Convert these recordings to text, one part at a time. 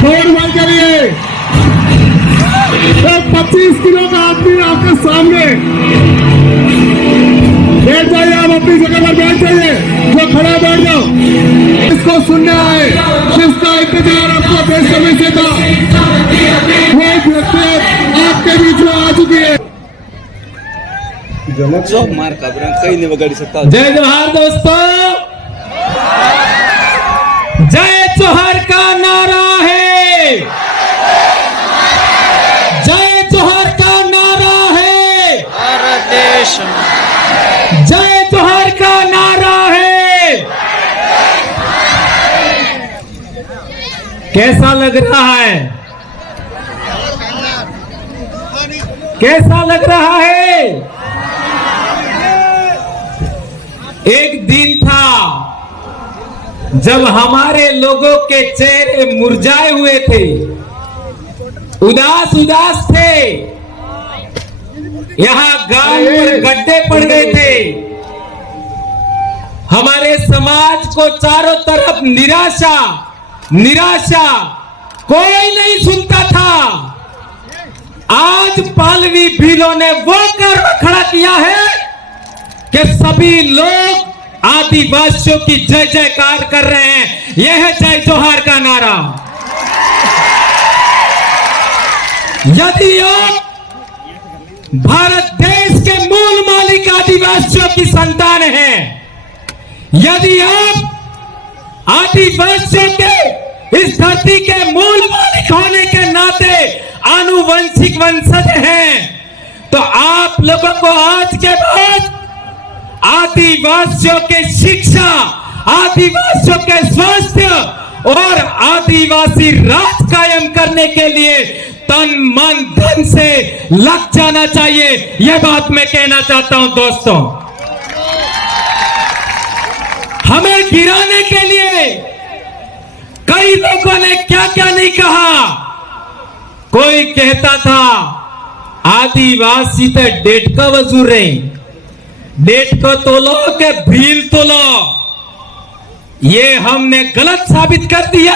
भाई के लिए एक 25 किलो का आदमी आपके सामने। बैठ जाइए, आप अपनी जगह पर बैठ जाइए, जो खड़ा बैठ जाओ। इसको सुनने आए, जिसका इंतजार आपको बेसब्री से था, वो व्यक्ति आपके बीच में आ चुकी है। मार का कहीं नहीं बगाड़ी सकता। जय जोहार दोस्तों, जय जोहार का नारा है, जय जोहार का नारा है, भारत देश जय जोहार का नारा है। कैसा लग रहा है, कैसा लग रहा है? एक दिन था जब हमारे लोगों के चेहरे मुरझाए हुए थे, उदास उदास थे, यहाँ गांव में गड्ढे पड़ गए थे। हमारे समाज को चारों तरफ निराशा निराशा, कोई नहीं सुनता था। आज पालवी भीलों ने वो कर्म खड़ा किया है कि सभी लोग आदिवासियों की जय जयकार कर रहे हैं। यह है जय जोहार का नारा। यदि आप भारत देश के मूल मालिक आदिवासियों की संतान हैं, यदि आप आदिवासियों के इस धरती के मूल मालिक होने के नाते आनुवंशिक वंशज हैं, तो आप लोगों को आज के बाद आदिवासियों के शिक्षा, आदिवासियों के स्वास्थ्य और आदिवासी राज कायम करने के लिए तन मन धन से लग जाना चाहिए। यह बात मैं कहना चाहता हूं दोस्तों। हमें गिराने के लिए कई लोगों ने क्या क्या नहीं कहा। कोई कहता था आदिवासी तो डेट का वजूर रहे, डेट को तोलो के भील तोलो। ये हमने गलत साबित कर दिया।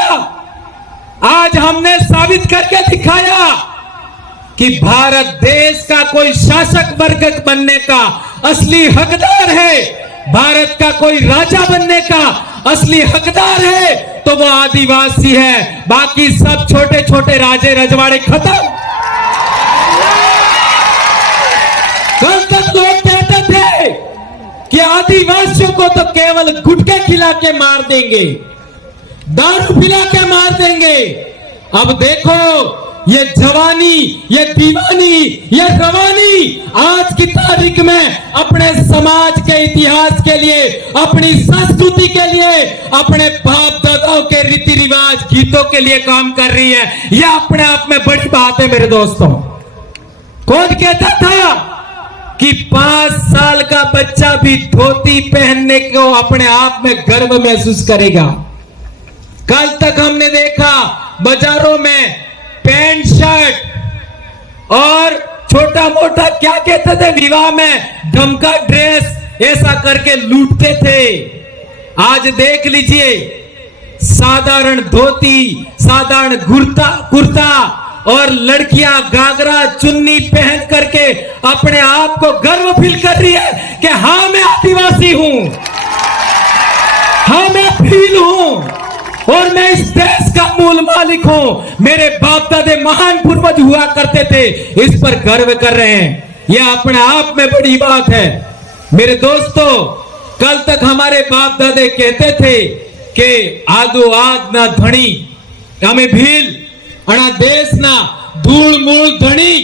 आज हमने साबित करके दिखाया कि भारत देश का कोई शासक वर्ग बनने का असली हकदार है, भारत का कोई राजा बनने का असली हकदार है तो वो आदिवासी है। बाकी सब छोटे छोटे राजे रजवाड़े खत्म। कल तक लोग कहते थे कि आदिवासियों को तो केवल गुटके खिला के मार देंगे, दारू पिला के मार देंगे। अब देखो ये जवानी, ये दीवानी, ये रवानी आज की तारीख में अपने समाज के इतिहास के लिए, अपनी संस्कृति के लिए, अपने बाप दादाओं के रीति रिवाज गीतों के लिए काम कर रही है। यह अपने आप में बड़ी बात है मेरे दोस्तों। कौन कहता था कि 5 साल का बच्चा भी धोती पहनने को अपने आप में गर्व महसूस करेगा? कल तक हमने देखा बाजारों में पैंट शर्ट और छोटा मोटा क्या कहते थे विवाह में ढमका ड्रेस, ऐसा करके लूटते थे। आज देख लीजिए साधारण धोती, साधारण कुर्ता और लड़कियां घाघरा चुन्नी पहन करके अपने आप को गर्व फील कर रही है कि हाँ मैं आदिवासी हूं, हाँ मैं भील हूं और मैं इस देश का मूल मालिक हूं। मेरे बाप दादे महान पूर्वज हुआ करते थे, इस पर गर्व कर रहे हैं। यह अपने आप में बड़ी बात है मेरे दोस्तों। कल तक हमारे बाप दादे कहते थे कि आदो आद ना धनी, हमें भील अणा देश ना धूल मूल धनी,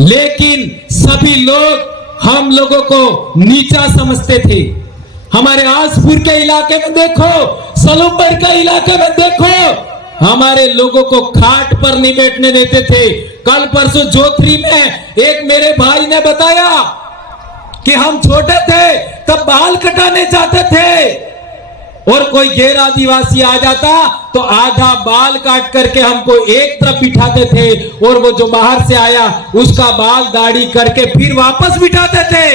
लेकिन सभी लोग हम लोगों को नीचा समझते थे। हमारे आसपुर के इलाके में देखो, सलूमबर के इलाके में देखो, हमारे लोगों को खाट पर नहीं बैठने देते थे। कल परसों जोधरी में एक मेरे भाई ने बताया कि हम छोटे थे तब बाल कटाने जाते थे और कोई गैर आदिवासी आ जाता तो आधा बाल काट करके हमको एक तरफ बिठाते थे और वो जो बाहर से आया उसका बाल दाढ़ी करके फिर वापस बिठाते थे।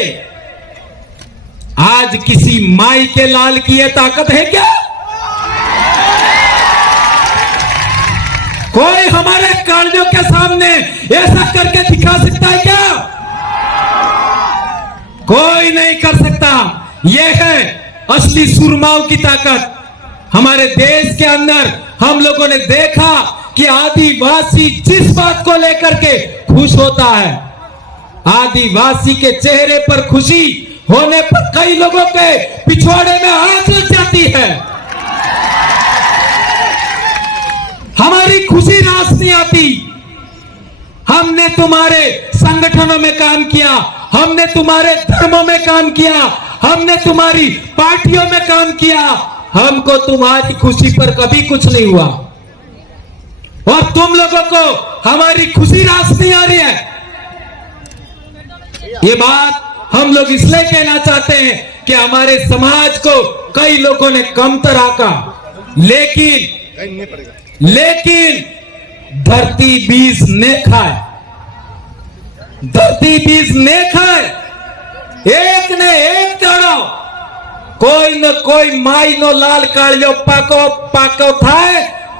आज किसी माई के लाल की यह ताकत है क्या? कोई हमारे कालियों के सामने ऐसा करके दिखा सकता है क्या? कोई नहीं कर सकता। यह है असली सूरमाओं की ताकत। हमारे देश के अंदर हम लोगों ने देखा कि आदिवासी जिस बात को लेकर के खुश होता है, आदिवासी के चेहरे पर खुशी होने पर कई लोगों के पिछवाड़े में आग लग जाती है। हमारी खुशी रास नहीं आती। हमने तुम्हारे संगठनों में काम किया, हमने तुम्हारे धर्मों में काम किया, हमने तुम्हारी पार्टियों में काम किया, हमको तुम्हारी खुशी पर कभी कुछ नहीं हुआ। और तुम लोगों को हमारी खुशी रास नहीं आ रही है। ये बात हम लोग इसलिए कहना चाहते हैं कि हमारे समाज को कई लोगों ने कमतर आंका, लेकिन धरती बीज ने खाए, धरती बीज ने खाए। एक ने एक दाड़ो कोई न कोई माई नो लाल कालियो पाको थाए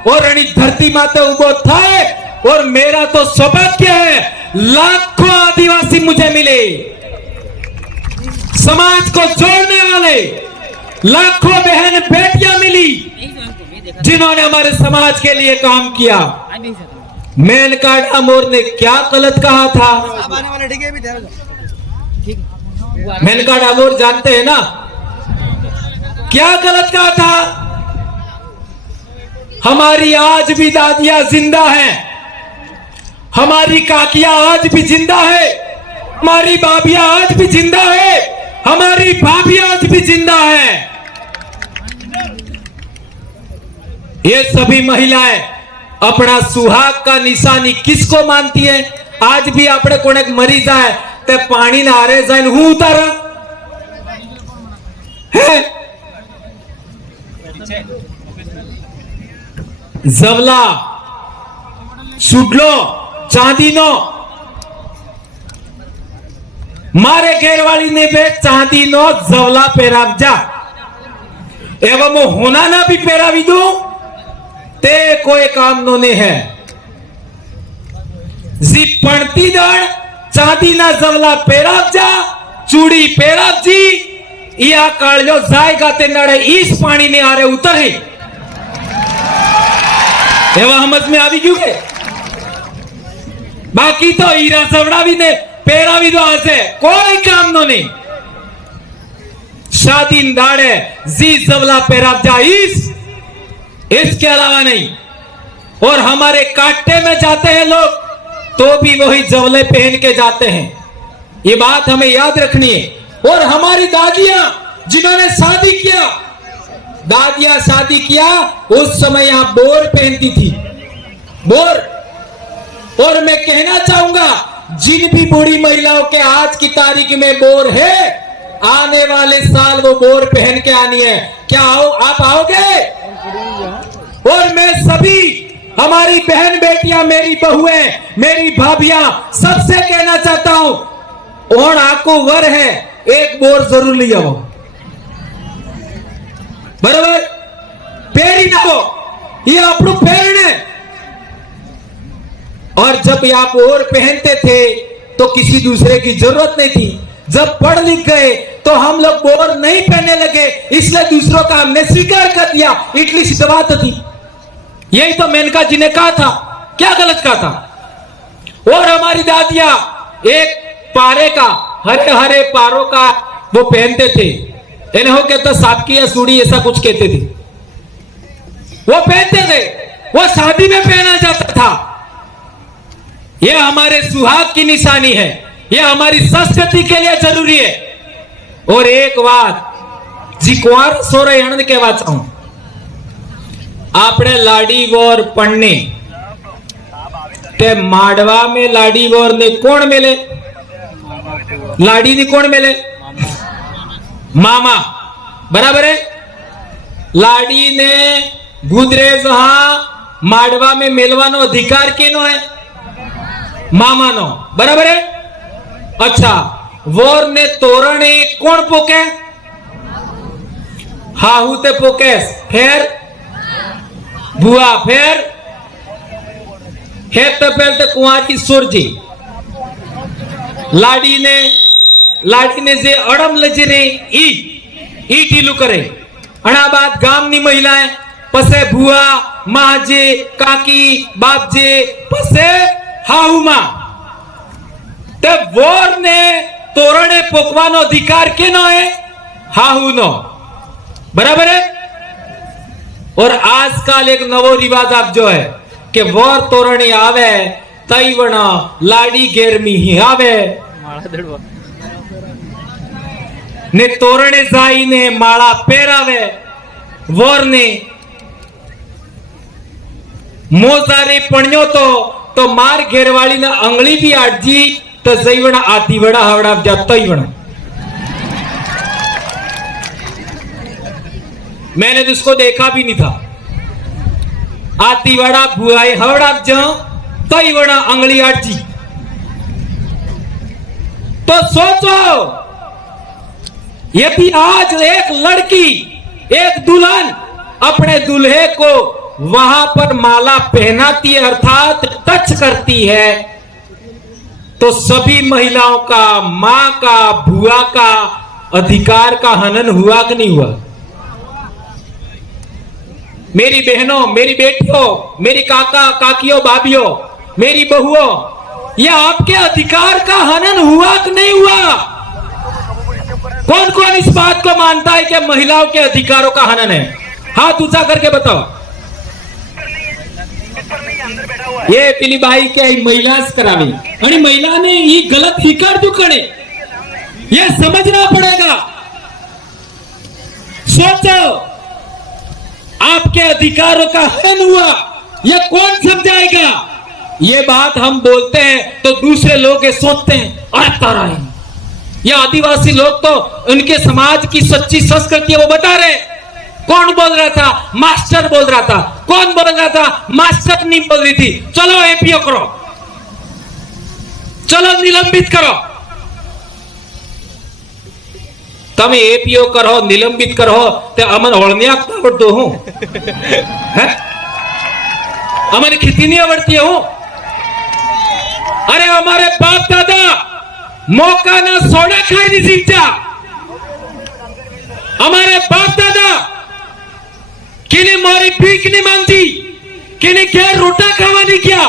और अणी धरती माते उबो थाए। और मेरा तो सौभाग्य है, लाखों आदिवासी मुझे मिले, समाज को जोड़ने वाले लाखों बहन बेटियां मिली जिन्होंने हमारे समाज के लिए काम किया। मेनका डामोर ने क्या गलत कहा था? मेनका डामोर जानते हैं ना क्या गलत कहा था? हमारी आज भी दादियां जिंदा हैं, हमारी काकियां आज भी जिंदा है, हमारी भाभियां आज भी जिंदा है, हमारी भाभियां आज भी जिंदा है। ये सभी महिलाएं अपना सुहाग का निशानी किसको मानती है? आज भी आपने कोने मरी जाए ते पानी ना हारे जाए हूं उतारा है। जवला सुडलो चांदी नो मारे घेरवाली ने बे चांदी नो जवला पेरावजा एवं वो होना ना भी पेरावी दू ते कोई काम नो ने है। जी पणती दड़ चांदी ना जवला पेरावजा चूड़ी पेरावजी या कालियो जाएगा ते नड़े इस पानी ने आ रहे उतर है। एवं समझ में આવી ગયું કે બાકી તો હીરા સવડાવી ને પહેરાવી દો હશે, કોઈ કામનો નહીં। शादी दाड़े जी जवला पेराव जाइस, इसके अलावा नहीं। और हमारे काटे में जाते हैं लोग तो भी वही जवले पहन के जाते हैं, ये बात हमें याद रखनी है। और हमारी दादियां जिन्होंने शादी किया, दादियां शादी किया उस समय यहां बोर पहनती थी, बोर। और मैं कहना चाहूंगा जिन भी बूढ़ी महिलाओं के आज की तारीख में बोर है, आने वाले साल वो बोर पहन के आनी है। क्या आप आओगे? और मैं सभी हमारी बहन बेटियां, मेरी बहुएं, मेरी भाभियां सबसे कहना चाहता हूं, ओण आको वर है, एक बोर जरूर ले आओ, बराबर? पेरी ना हो, ये अपनू पहनने। और जब आप और पहनते थे तो किसी दूसरे की जरूरत नहीं थी। जब पढ़ लिख गए तो हम लोग बोर नहीं पहनने लगे, इसलिए दूसरों का हमने स्वीकार कर दिया। इटली से दबात थी, यही तो मेनका जी ने कहा था। क्या गलत कहा था? और हमारी दादियां एक पारे का, हरे हरे पारों का वो पहनते थे, इन्हें हो कहता सापकी या सूड़ी ऐसा कुछ कहते थे, वो पहनते थे, वो शादी में पहना जाता था। यह हमारे सुहाग की निशानी है, यह हमारी संस्कृति के लिए जरूरी है। और एक बात जी कुंवर सोरे आनंद कहवा चाहूं, आपने लाडी वोर पढ़ने ते माडवा में लाडी वोर ने कौन मिले? लाडी ने कौन मिले? मामा, बराबर है। लाडी ने गुजरेज माडवा में मिलवानो अधिकार केनो है? मामा नो, बराबर है। अच्छा, वोर ने तोरणे कौन पोके? हाहू ते पोके, फिर बुआ, फिर हेत पेल्ट कुंवारी सुरजी लाडीने जे अडम लजरे ई टीलू करे अणा बाद गामनी महिलाएं पसे भुआ माजे काकी बापजे पसे हाहुमा ते वोर ने तोरणे पोकवानो अधिकार केनो है हाहू नो बराबर है। और आजकल एक नवो रिवाज आप जो है कि वोर तोरणी आवे तई वणा लाडी गेरमी ही आवे ने तोरणे जाई ने माला पेरावे वोर ने मोजारे पण्यो तो मार घेरवाली ना अंगली भी आटजी तो जईवणा आती वड़ा हवड़ा जाता ही वणा। मैंने तो उसको देखा भी नहीं था। आती वड़ा बुआई हवड़ा जाओ तई वड़ा अंगली आटजी। तो सोचो यदि आज एक लड़की एक दुल्हन अपने दूल्हे को वहां पर माला पहनाती है अर्थात टच करती है तो सभी महिलाओं का मां का बुआ का अधिकार का हनन हुआ कि नहीं हुआ। मेरी बहनों मेरी बेटियों मेरी काका काकियों भाभियों मेरी बहुओं यह आपके अधिकार का हनन हुआ कि नहीं हुआ। कौन कौन इस बात को मानता है कि महिलाओं के अधिकारों का हनन है हाथ ऊंचा करके बताओ। ये पीली बाई के महिलास करावी और महिला ने ये गलत हिकार जो करे ये समझना पड़ेगा। सोचो आपके अधिकारों का हनन हुआ ये कौन समझाएगा। ये बात हम बोलते हैं तो दूसरे लोग ये सोचते हैं अरे तारा है ये आदिवासी लोग तो उनके समाज की सच्ची संस्कृति है वो बता रहे। कौन बोल रहा था मास्टर बोल रहा था। कौन बोल रहा था मास्टर नहीं बोल रही थी। चलो एपीओ करो चलो निलंबित करो। तमे एपीओ करो निलंबित करो ते अमन ओळनी आपता आवडतो हूं अमन खेती नहीं आवड़ती हूं। अरे हमारे बाप दादा मौका ना सोडा खाई नहीं सीखा। हमारे बाप दादा किने मारी भीख नहीं मांगती किने घेर रोटा खावा नहीं किया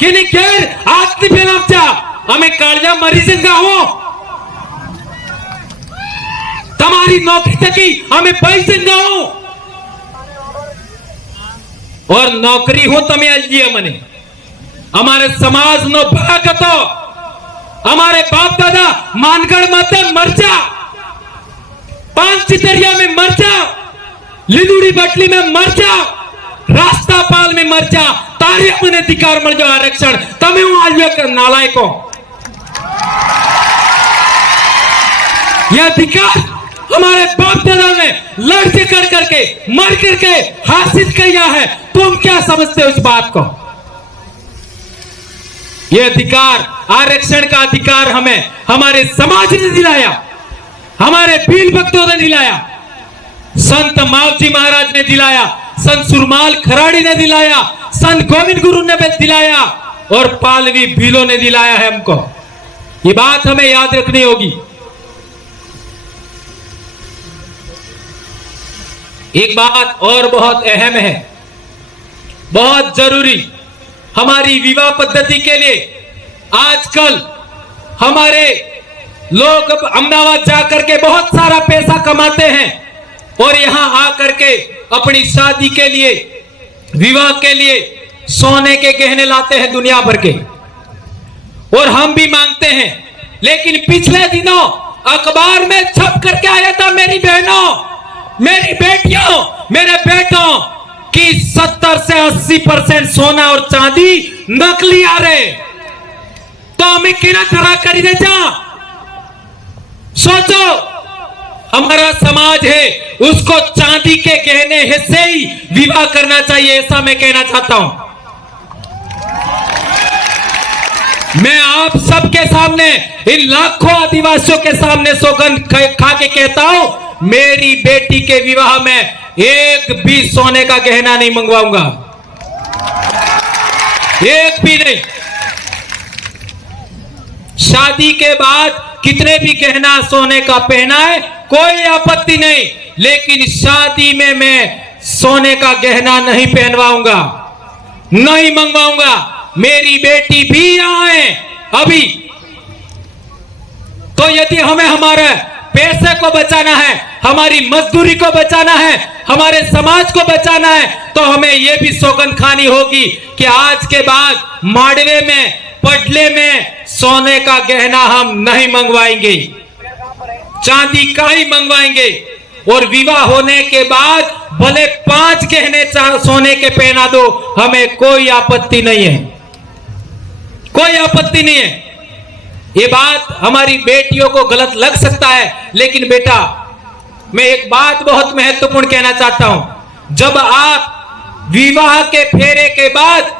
किने घेर हाथ नहीं फैलावचा हमें कालिया मरी संगा हो। तुम्हारी नौकरी तकी हमें पैसे संगा हो और नौकरी हो तमें अलजिए मने हमारे समाज नो भाग तो हमारे बाप दादा मानगढ़ माते मरचा पांच चितरिया में मरचा लिदुड़ी बटली में मरचा रास्ता पाल में मरचा तारे मन अधिकार मिल जाओ आरक्षण तमें हूं आज नालायको। यह अधिकार हमारे बाप दादा ने लड़ कर करके मर करके हासिल किया है। तुम क्या समझते हो इस बात को। यह अधिकार आरक्षण का अधिकार हमें हमारे समाज ने दिलाया हमारे वीर भक्तों ने दिलाया संत मावजी महाराज ने दिलाया संत सुरमाल खराड़ी ने दिलाया संत गोविंद गुरु ने दिलाया और पालवी भीलों ने दिलाया है हमको। ये बात हमें याद रखनी होगी। एक बात और बहुत अहम है बहुत जरूरी हमारी विवाह पद्धति के लिए आजकल हमारे लोग अहमदाबाद जाकर के बहुत सारा पैसा कमाते हैं और यहां आकर के अपनी शादी के लिए विवाह के लिए सोने के गहने लाते हैं दुनिया भर के और हम भी मांगते हैं। लेकिन पिछले दिनों अखबार में छप करके आया था मेरी बहनों मेरी बेटियों मेरे बेटों कि 70 से 80% सोना और चांदी नकली आ रहे तो हमें किना तरह करी दे जा। सोचो हमारा समाज है उसको चांदी के गहने हिस्से ही विवाह करना चाहिए ऐसा मैं कहना चाहता हूं। मैं आप सबके सामने इन लाखों आदिवासियों के सामने सौगंध खा के कहता हूं मेरी बेटी के विवाह में एक भी सोने का गहना नहीं मंगवाऊंगा। एक भी नहीं। शादी के बाद कितने भी गहना सोने का पहना है, कोई आपत्ति नहीं, लेकिन शादी में मैं सोने का गहना नहीं पहनवाऊंगा, नहीं मंगवाऊंगा। मेरी बेटी भी यहां है अभी, तो यदि हमें हमारे पैसे को बचाना है, हमारी मजदूरी को बचाना है, हमारे समाज को बचाना है, तो हमें यह भी सौगंध खानी होगी कि आज के बाद माड़वे में, पडले में सोने का गहना हम नहीं मंगवाएंगे, चांदी का ही मंगवाएंगे। और विवाह होने के बाद भले 5 गहने सोने के पहना दो, हमें कोई आपत्ति नहीं है, कोई आपत्ति नहीं है। ये बात हमारी बेटियों को गलत लग सकता है, लेकिन बेटा मैं एक बात बहुत महत्वपूर्ण कहना चाहता हूं। जब आप विवाह के फेरे के बाद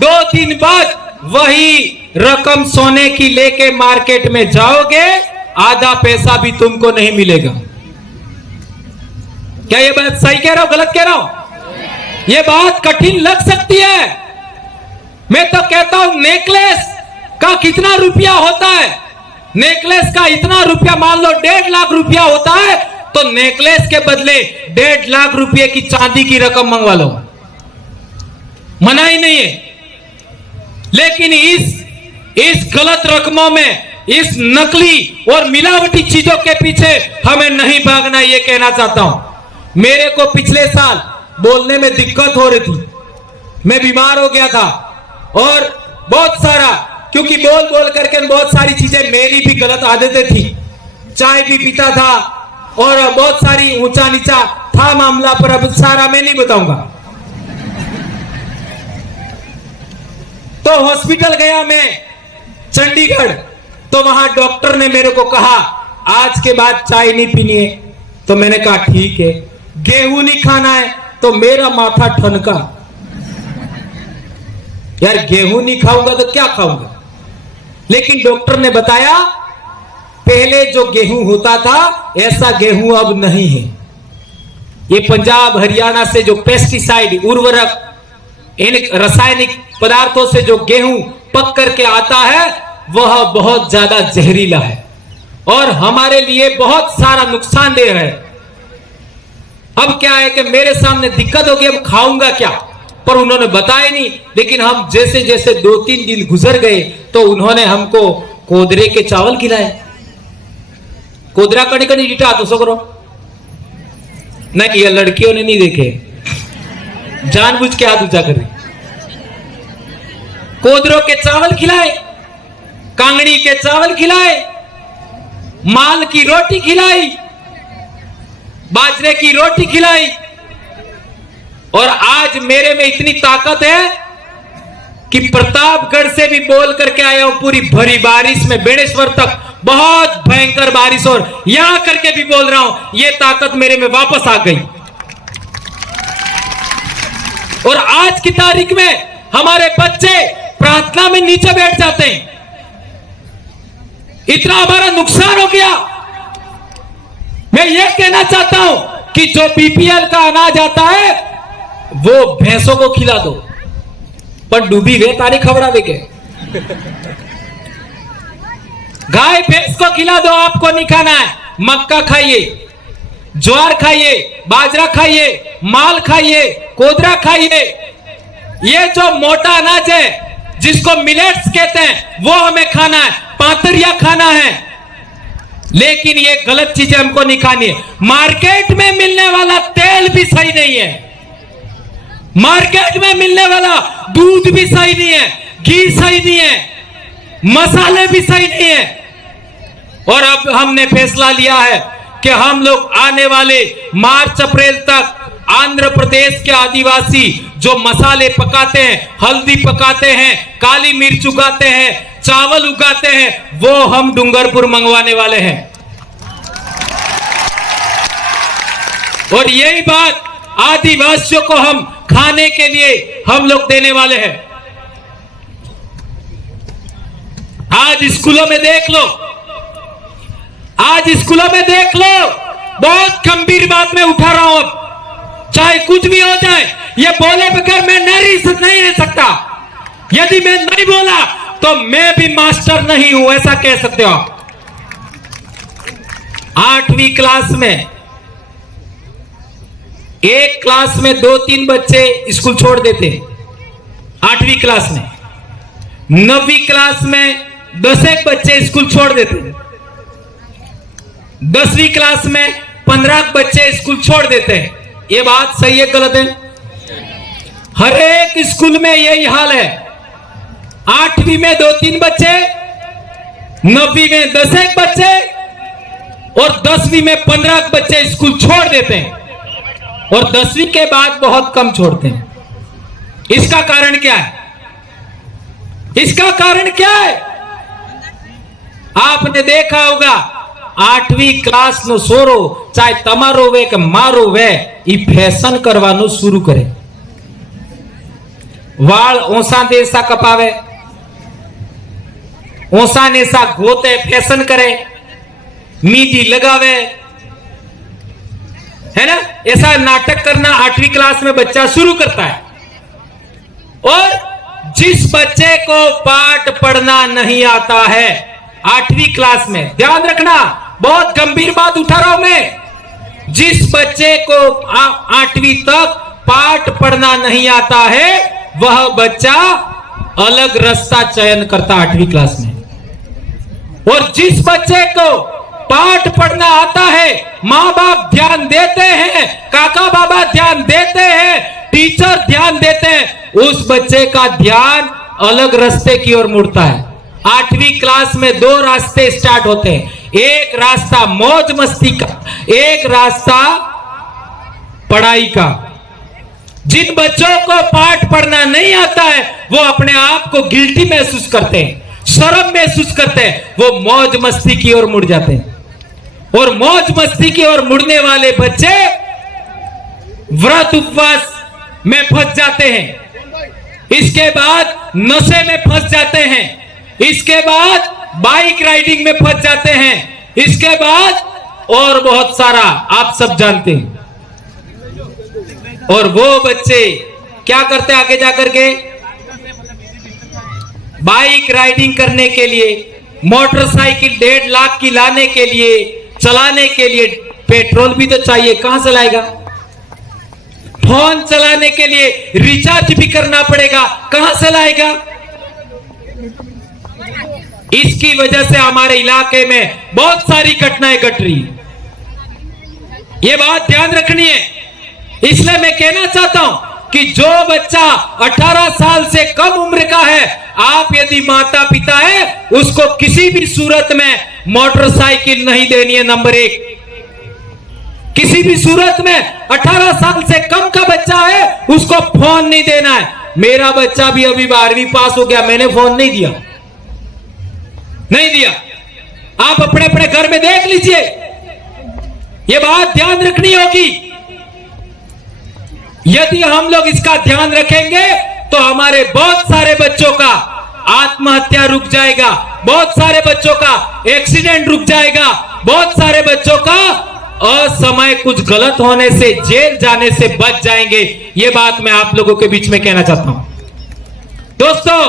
2 दिन बाद वही रकम सोने की लेके मार्केट में जाओगे, आधा पैसा भी तुमको नहीं मिलेगा। क्या ये बात सही कह रहा हूं, गलत कह रहा हूं? ये बात कठिन लग सकती है। मैं तो कहता हूं नेकलेस का कितना रुपया होता है, नेकलेस का इतना रुपया, मान लो 1.5 लाख रुपया होता है, तो नेकलेस के बदले 1.5 लाख रुपए की चांदी की रकम मंगवा लो, मना ही नहीं है। लेकिन इस गलत रकमों में, इस नकली और मिलावटी चीजों के पीछे हमें नहीं भागना, यह कहना चाहता हूं। मेरे को पिछले साल बोलने में दिक्कत हो रही थी, मैं बीमार हो गया था, और बहुत सारा, क्योंकि बोल बोल करके बहुत सारी चीजें, मेरी भी गलत आदतें थी, चाय भी पीता था और बहुत सारी ऊंचा नीचा था मामला, पर अब सारा मैं नहीं बताऊंगा। तो हॉस्पिटल गया मैं चंडीगढ़, तो वहां डॉक्टर ने मेरे को कहा आज के बाद चाय नहीं पीनी है, तो मैंने कहा ठीक है। गेहूं नहीं खाना है, तो मेरा माथा ठनका, यार गेहूं नहीं खाऊंगा तो क्या खाऊंगा। लेकिन डॉक्टर ने बताया पहले जो गेहूं होता था ऐसा गेहूं अब नहीं है। ये पंजाब हरियाणा से जो पेस्टिसाइड, उर्वरक, इन रासायनिक पदार्थों से जो गेहूं पक करके आता है वह बहुत ज्यादा जहरीला है और हमारे लिए बहुत सारा नुकसानदेह है। अब क्या है कि मेरे सामने दिक्कत होगी, अब खाऊंगा क्या, पर उन्होंने बताया नहीं। लेकिन हम जैसे जैसे 2-3 दिन गुजर गए तो उन्होंने हमको कोदरे के चावल खिलाए। कोदरा कड़ी कड़ी डिटा तो सोकरो नहीं, ये लड़कियों ने नहीं देखे, जानबूझ के हाथ ऊंचा कर रही। कोदरों के चावल खिलाए, कांगड़ी के चावल खिलाए, माल की रोटी खिलाई, बाजरे की रोटी खिलाई। और आज मेरे में इतनी ताकत है कि प्रतापगढ़ से भी बोल करके आया हूं, पूरी भरी बारिश में बेणेश्वर तक बहुत भयंकर बारिश, और यहां करके भी बोल रहा हूं, यह ताकत मेरे में वापस आ गई। और आज की तारीख में हमारे बच्चे प्रार्थना में नीचे बैठ जाते हैं, इतना हमारा नुकसान हो गया। मैं यह कहना चाहता हूं कि जो बीपीएल का अनाज आता है वो भैंसों को खिला दो, पर डूबी वे तारी खबरावे के, गाय भैंस को खिला दो, आपको नहीं खाना है। मक्का खाइए, ज्वार खाइए, बाजरा खाइए, माल खाइए, कोदरा खाइए। ये जो मोटा अनाज है जिसको मिलेट्स कहते हैं वो हमें खाना है, पातरिया खाना है। लेकिन ये गलत चीजें हमको नहीं खानी है। मार्केट में मिलने वाला तेल भी सही नहीं है, मार्केट में मिलने वाला दूध भी सही नहीं है, घी सही नहीं है, मसाले भी सही नहीं है। और अब हमने फैसला लिया है कि हम लोग आने वाले मार्च अप्रैल तक आंध्र प्रदेश के आदिवासी जो मसाले पकाते हैं, हल्दी पकाते हैं, काली मिर्च उगाते हैं, चावल उगाते हैं, वो हम डूंगरपुर मंगवाने वाले हैं। और यही बात आदिवासियों को हम खाने के लिए हम लोग देने वाले हैं। आज स्कूलों में देख लो, आज स्कूलों में देख लो, बहुत गंभीर बात मैं उठा रहा हूं। अब चाहे कुछ भी हो जाए, ये बोले बगैर मैं नहीं रह सकता। यदि मैं नहीं बोला तो मैं भी मास्टर नहीं हूं, ऐसा कह सकते हो आप। 8वीं क्लास में एक क्लास में 2-3 बच्चे स्कूल छोड़ देते, 8वीं क्लास में। 9वीं क्लास में 10 बच्चे स्कूल छोड़ देते, 10वीं क्लास में 15 बच्चे स्कूल छोड़ देते हैं। ये बात सही है गलत है? हर एक स्कूल में यही हाल है। 8वीं में 2-3 बच्चे, 9वीं में 10 बच्चे और 10वीं में 15 बच्चे स्कूल छोड़ देते हैं और 10वीं के बाद बहुत कम छोड़ते हैं। इसका कारण क्या है? इसका कारण क्या है? आपने देखा होगा 8वीं क्लास नो सोरो चाहे तमारो वे के मारो वे ई फैशन करवानो शुरू करे। वाल ओसा देसा कपावे, ओसा नेसा गोते फैशन करे, मीदी लगावे, है ना? ऐसा नाटक करना 8वीं क्लास में बच्चा शुरू करता है। और जिस बच्चे को पाठ पढ़ना नहीं आता है 8वीं क्लास में, ध्यान रखना, बहुत गंभीर बात उठा रहा हूं मैं। जिस बच्चे को 8वीं तक पाठ पढ़ना नहीं आता है वह बच्चा अलग रास्ता चयन करता 8वीं क्लास में। और जिस बच्चे को पाठ पढ़ना आता है, माँ बाप ध्यान देते हैं, काका बाबा ध्यान देते हैं, टीचर ध्यान देते हैं, उस बच्चे का ध्यान अलग रास्ते की ओर मुड़ता है। 8वीं क्लास में 2 रास्ते स्टार्ट होते हैं, एक रास्ता मौज मस्ती का, एक रास्ता पढ़ाई का। जिन बच्चों को पाठ पढ़ना नहीं आता है वो अपने आप को गिल्टी महसूस करते हैं, शर्म महसूस करते हैं, वो मौज मस्ती की ओर मुड़ जाते हैं। और मौज मस्ती की ओर मुड़ने वाले बच्चे व्रत उपवास में फंस जाते हैं, इसके बाद नशे में फंस जाते हैं, इसके बाद बाइक राइडिंग में फंस जाते हैं, इसके बाद और बहुत सारा आप सब जानते हैं। और वो बच्चे क्या करते हैं आगे जाकर के? बाइक राइडिंग करने के लिए, मोटरसाइकिल 1.5 लाख की लाने के लिए, चलाने के लिए पेट्रोल भी तो चाहिए, कहां से लाएगा? फोन चलाने के लिए रिचार्ज भी करना पड़ेगा, कहां से लाएगा? इसकी वजह से हमारे इलाके में बहुत सारी घटनाएं घट रही है। ये बात ध्यान रखनी है। इसलिए मैं कहना चाहता हूं कि जो बच्चा 18 साल से कम उम्र का है, आप यदि माता पिता है, उसको किसी भी सूरत में मोटरसाइकिल नहीं देनी है। नंबर 1, किसी भी सूरत में 18 साल से कम का बच्चा है उसको फोन नहीं देना है। मेरा बच्चा भी अभी 12वीं पास हो गया, मैंने फोन नहीं दिया, नहीं दिया। आप अपने अपने घर में देख लीजिए, यह बात ध्यान रखनी होगी। यदि हम लोग इसका ध्यान रखेंगे तो हमारे बहुत सारे बच्चों का आत्महत्या रुक जाएगा, बहुत सारे बच्चों का एक्सीडेंट रुक जाएगा, बहुत सारे बच्चों का असमय कुछ गलत होने से, जेल जाने से बच जाएंगे। ये बात मैं आप लोगों के बीच में कहना चाहता हूं। दोस्तों,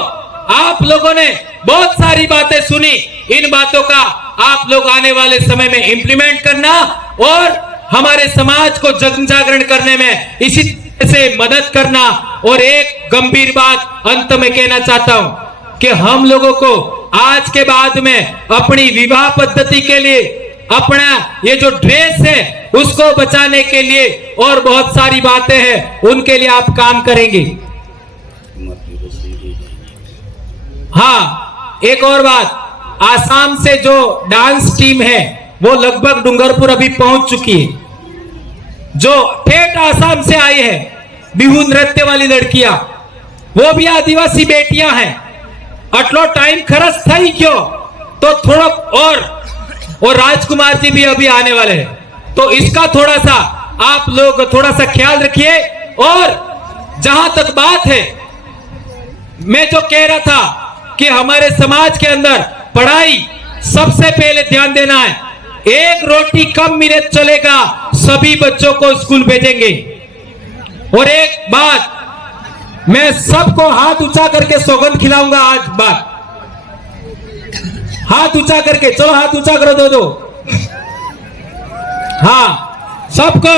आप लोगों ने बहुत सारी बातें सुनी, इन बातों का आप लोग आने वाले समय में इंप्लीमेंट करना और हमारे समाज को जन जागरण करने में इसी तरह से मदद करना। और एक गंभीर बात अंत में कहना चाहता हूं कि हम लोगों को आज के बाद में अपनी विवाह पद्धति के लिए, अपना ये जो ड्रेस है उसको बचाने के लिए और बहुत सारी बातें हैं, उनके लिए आप काम करेंगे। हाँ, एक और बात, आसाम से जो डांस टीम है वो लगभग डूंगरपुर अभी पहुंच चुकी है। जो ठेठ आसाम से आई है बिहू नृत्य वाली लड़कियां, वो भी आदिवासी बेटियां हैं। अटलो टाइम खरच था ही क्यों, तो थोड़ा और राजकुमार जी भी अभी आने वाले हैं, तो इसका थोड़ा सा आप लोग थोड़ा सा ख्याल रखिए। और जहां तक बात है, मैं जो कह रहा था कि हमारे समाज के अंदर पढ़ाई सबसे पहले ध्यान देना है। एक रोटी कम मिले चलेगा, सभी बच्चों को स्कूल भेजेंगे। और एक बात, मैं सबको हाथ ऊंचा करके सौगंध खिलाऊंगा आज बात। हाथ ऊंचा करके, चलो हाथ ऊंचा करो दो। हाँ, सबको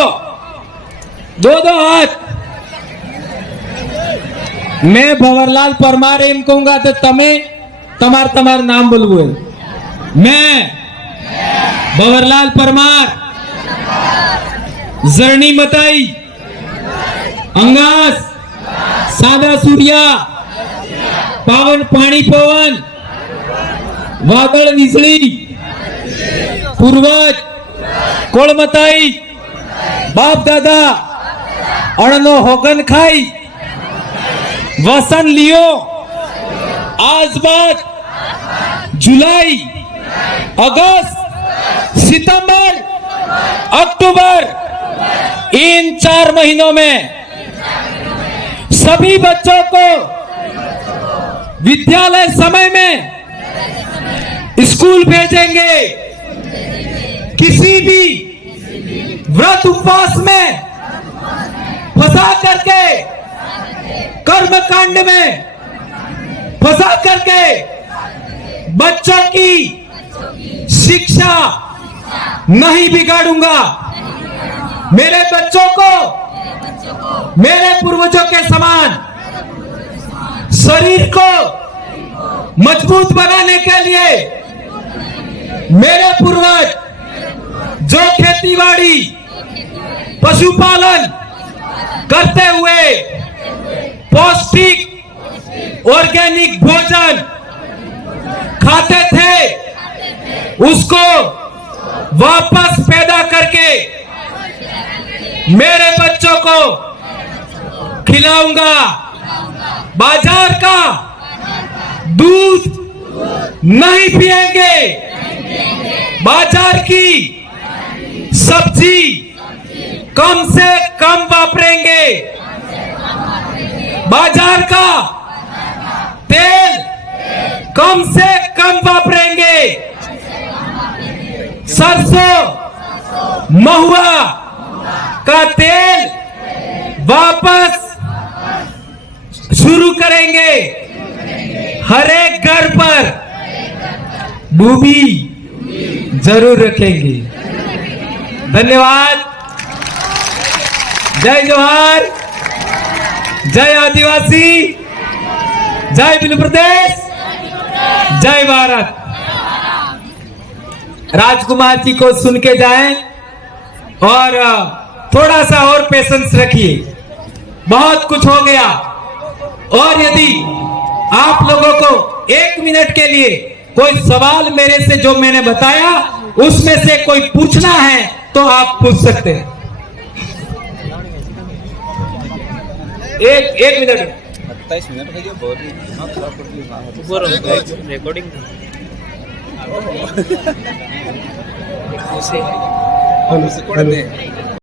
दो हाथ। मैं भंवरलाल परमार एम कहूंगा तो तमे तमार नाम बोलबो। मैं भंवरलाल परमार जरनी मताई अंगास सादा सूर्या पावन पाणी पवन वादळ विजळी पूर्वज कोळमताई बाप दादा अणनो होगन खाई वसन लियो आज बाद जुलाई अगस्त सितंबर अक्टूबर इन 4 महीनों में सभी बच्चों को विद्यालय समय में स्कूल भेजेंगे। किसी भी व्रत उपवास में फंसा करके, कर्मकांड में फंसा करके बच्चों की शिक्षा नहीं बिगाड़ूंगा। मेरे बच्चों को मेरे पूर्वजों के समान शरीर को मजबूत बनाने के लिए मेरे पूर्वज जो खेतीबाड़ी पशुपालन करते हुए पौष्टिक ऑर्गेनिक भोजन खाते थे, उसको वापस पैदा करके मेरे बच्चों को खिलाऊंगा। बाजार का दूध नहीं पिएंगे, बाजार की सब्जी कम से कम वापरेंगे, बाजार का तेल कम से कम वापरेंगे, सरसों महुआ का तेल वापस शुरू करेंगे। हर एक घर पर डूबी जरूर रखेंगे। धन्यवाद। जय जोहार, जय आदिवासी, जय बिल प्रदेश, जय भारत। राजकुमार जी को सुन के जाएं और थोड़ा सा और पेशेंस रखिए, बहुत कुछ हो गया। और यदि आप लोगों को 1 मिनट के लिए कोई सवाल मेरे से जो मैंने बताया उसमें से कोई पूछना है तो आप पूछ सकते हैं। एक मिनट। 27 मिनट हो गए, बहुत रिकॉर्डिंग हेलो।